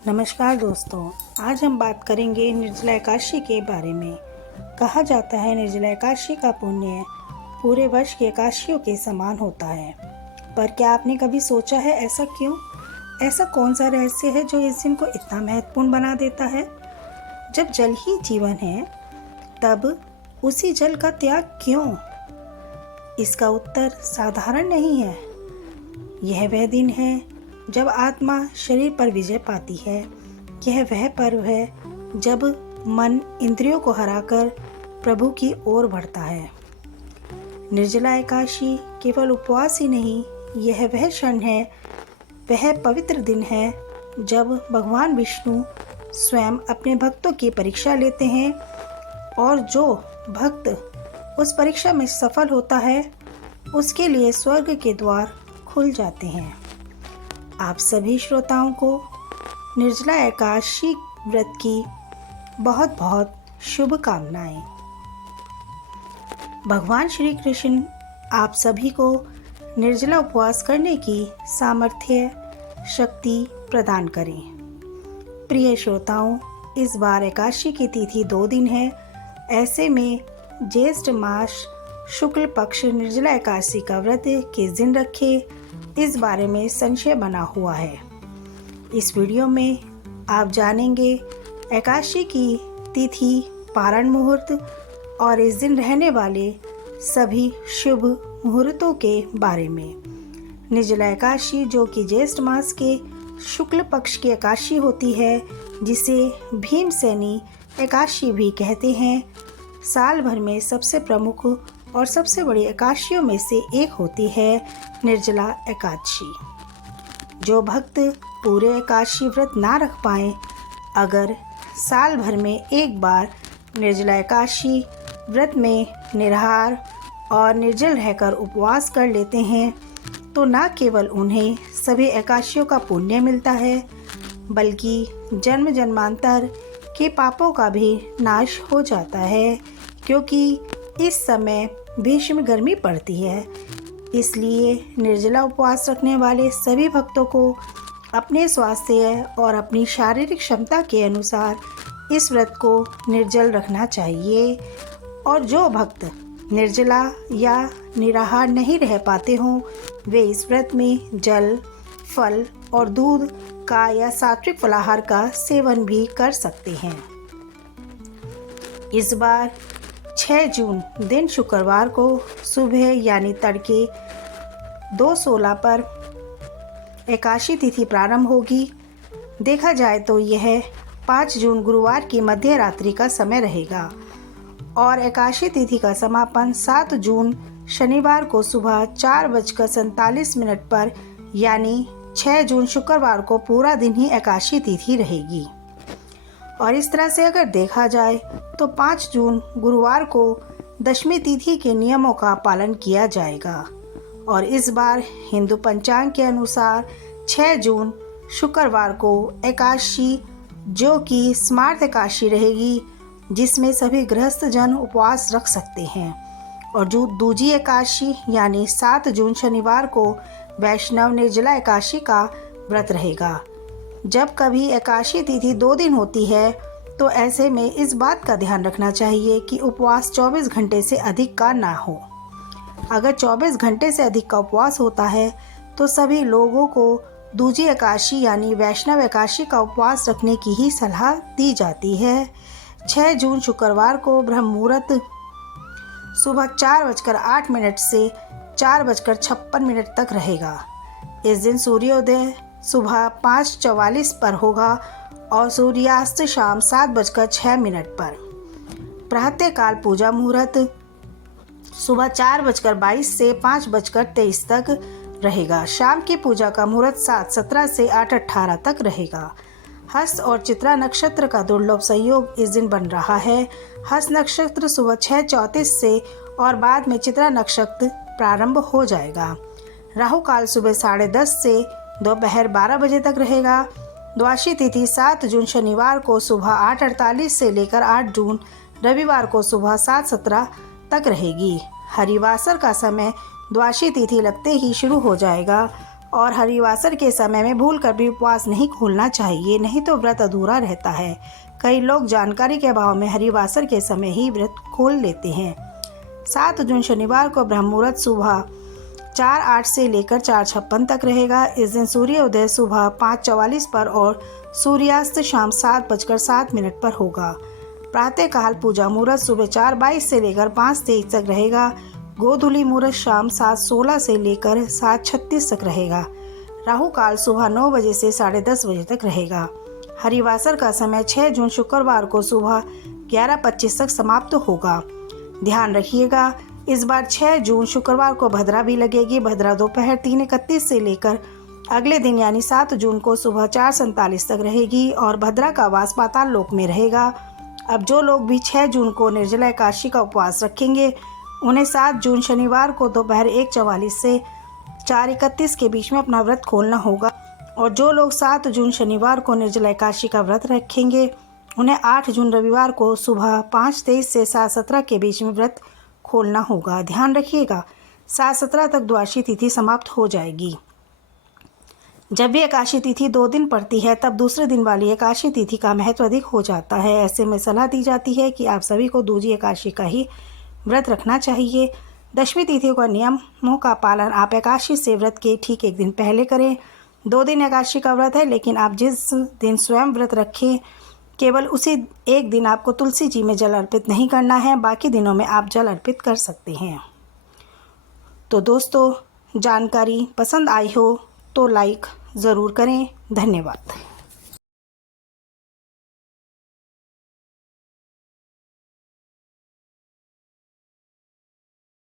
नमस्कार दोस्तों, आज हम बात करेंगे निर्जला एकादशी के बारे में। कहा जाता है निर्जला एकादशी का पुण्य पूरे वर्ष की एकादशियों के समान होता है। पर क्या आपने कभी सोचा है ऐसा क्यों? ऐसा कौन सा रहस्य है जो इस दिन को इतना महत्वपूर्ण बना देता है? जब जल ही जीवन है, तब उसी जल का त्याग क्यों? इसका उत्तर साधारण नहीं है। यह वह दिन है जब आत्मा शरीर पर विजय पाती है। यह वह पर्व है जब मन इंद्रियों को हराकर प्रभु की ओर बढ़ता है। निर्जला एकादशी केवल उपवास ही नहीं, यह वह क्षण है, वह पवित्र दिन है जब भगवान विष्णु स्वयं अपने भक्तों की परीक्षा लेते हैं और जो भक्त उस परीक्षा में सफल होता है उसके लिए स्वर्ग के द्वार खुल जाते हैं। आप सभी श्रोताओं को निर्जला एकादशी व्रत की बहुत बहुत शुभकामनाएं। भगवान श्री कृष्ण आप सभी को निर्जला उपवास करने की सामर्थ्य शक्ति प्रदान करें। प्रिय श्रोताओं, इस बार एकादशी की तिथि 2 दिन है। ऐसे में ज्येष्ठ मास शुक्ल पक्ष निर्जला एकादशी का व्रत किस दिन रखें, इस बारे में संशय बना हुआ है। इस वीडियो में आप जानेंगे एकादशी की तिथि, पारण मुहूर्त और इस दिन रहने वाले सभी शुभ मुहूर्तों के बारे में। निर्जला एकादशी जो कि ज्येष्ठ मास के शुक्ल पक्ष की एकादशी होती है, जिसे भीमसेनी एकादशी भी कहते हैं, साल भर में सबसे प्रमुख और सबसे बड़ी एकादशियों में से एक होती है निर्जला एकादशी। जो भक्त पूरे एकादशी व्रत ना रख पाए, अगर साल भर में एक बार निर्जला एकादशी व्रत में निराहार और निर्जल रहकर उपवास कर लेते हैं, तो न केवल उन्हें सभी एकादशियों का पुण्य मिलता है, बल्कि जन्म जन्मांतर के पापों का भी नाश हो जाता है। क्योंकि इस समय भीषण गर्मी पड़ती है, इसलिए निर्जला उपवास रखने वाले सभी भक्तों को अपने स्वास्थ्य और अपनी शारीरिक क्षमता के अनुसार इस व्रत को निर्जल रखना चाहिए। और जो भक्त निर्जला या निराहार नहीं रह पाते हों, वे इस व्रत में जल, फल और दूध का या सात्विक फलाहार का सेवन भी कर सकते हैं। इस बार 6 जून दिन शुक्रवार को सुबह यानी तड़के 2:16 पर एकादशी तिथि प्रारंभ होगी। देखा जाए तो यह 5 जून गुरुवार की मध्य रात्रि का समय रहेगा और एकादशी तिथि का समापन 7 जून शनिवार को सुबह 4:47 पर यानी 6 जून शुक्रवार को पूरा दिन ही एकादशी तिथि रहेगी। और इस तरह से अगर देखा जाए तो 5 जून गुरुवार को दशमी तिथि के नियमों का पालन किया जाएगा। और इस बार हिंदू पंचांग के अनुसार 6 जून शुक्रवार को एकादशी जो कि स्मार्त एकादशी रहेगी, जिसमें सभी गृहस्थ जन उपवास रख सकते हैं। और जो दूजी एकादशी यानी 7 जून शनिवार को वैष्णव निर्जला एकादशी का व्रत रहेगा। जब कभी एकादशी तिथि 2 दिन होती है, तो ऐसे में इस बात का ध्यान रखना चाहिए कि उपवास 24 घंटे से अधिक का ना हो। अगर 24 घंटे से अधिक का उपवास होता है तो सभी लोगों को दूजी एकादशी यानी वैष्णव एकादशी का उपवास रखने की ही सलाह दी जाती है। 6 जून शुक्रवार को ब्रह्म मुहूर्त सुबह 4:08 से 4:56 तक रहेगा। इस दिन सूर्योदय सुबह 5:44 पर होगा और सूर्यास्त शाम 7:06 पर। प्रातःकाल पूजा मुहूर्त सुबह 4:22 से 5:23 तक रहेगा। शाम की पूजा का मुहूर्त 7:17 से 8:18 तक रहेगा। हस्त और चित्रा नक्षत्र का दुर्लभ संयोग इस दिन बन रहा है। हस्त नक्षत्र सुबह 6:34 से और बाद में चित्रा नक्षत्र प्रारंभ हो जाएगा। राहु काल सुबह 10:30 से दोपहर 12 बजे तक रहेगा। द्वादशी तिथि 7 जून शनिवार को सुबह 8:48 से लेकर 8 जून रविवार को सुबह 7:17 तक रहेगी। हरिवासर का समय द्वादशी तिथि लगते ही शुरू हो जाएगा और हरिवासर के समय में भूलकर भी उपवास नहीं खोलना चाहिए, नहीं तो व्रत अधूरा रहता है। कई लोग जानकारी के अभाव में हरिवासर के समय ही व्रत खोल लेते हैं। 7 जून शनिवार को ब्रह्म मुहूर्त सुबह 4:08 से लेकर 4:56 तक रहेगा। इस दिन सूर्योदय सुबह 5:44 पर और सूर्यास्त शाम 7:07 पर होगा। प्रातःकाल पूजा मुहूर्त सुबह 4:22 से लेकर 5:23 तक रहेगा। गोधूली मुहूर्त शाम 7:16 से लेकर 7:36 तक रहेगा। राहु काल सुबह 9 बजे से 10:30 बजे तक रहेगा। हरिवासर का समय 6 जून शुक्रवार को सुबह 11:25 तक समाप्त होगा। ध्यान रखिएगा, इस बार 6 जून शुक्रवार को भद्रा भी लगेगी। भद्रा दोपहर 3:31 से लेकर अगले दिन यानी 7 जून को सुबह 4:47 तक रहेगी और भद्रा का वास पाताल लोक में रहेगा। अब जो लोग भी 6 जून को निर्जला एकादशी का उपवास रखेंगे उन्हें 7 जून शनिवार को दोपहर 1:44 से 4:31 के बीच में अपना व्रत खोलना होगा और जो लोग 7 जून शनिवार को निर्जला एकादशी का व्रत रखेंगे उन्हें 8 जून रविवार को सुबह 5:23 से 7:17 के बीच में व्रत खोलना होगा। ध्यान रखिएगा, 7:17 तक द्वादशी तिथि समाप्त हो जाएगी। जब भी एकादशी तिथि 2 दिन पड़ती है तब दूसरे दिन वाली एकादशी तिथि का महत्व अधिक हो जाता है। ऐसे में सलाह दी जाती है कि आप सभी को दूजी एकादशी का ही व्रत रखना चाहिए। दशमी तिथि का नियमों का पालन आप एकादशी से व्रत के ठीक 1 दिन पहले करें। 2 दिन एकादशी का व्रत है, लेकिन आप जिस दिन स्वयं व्रत रखें केवल उसी एक दिन आपको तुलसी जी में जल अर्पित नहीं करना है, बाकी दिनों में आप जल अर्पित कर सकते हैं। तो दोस्तों, जानकारी पसंद आई हो तो लाइक ज़रूर करें। धन्यवाद।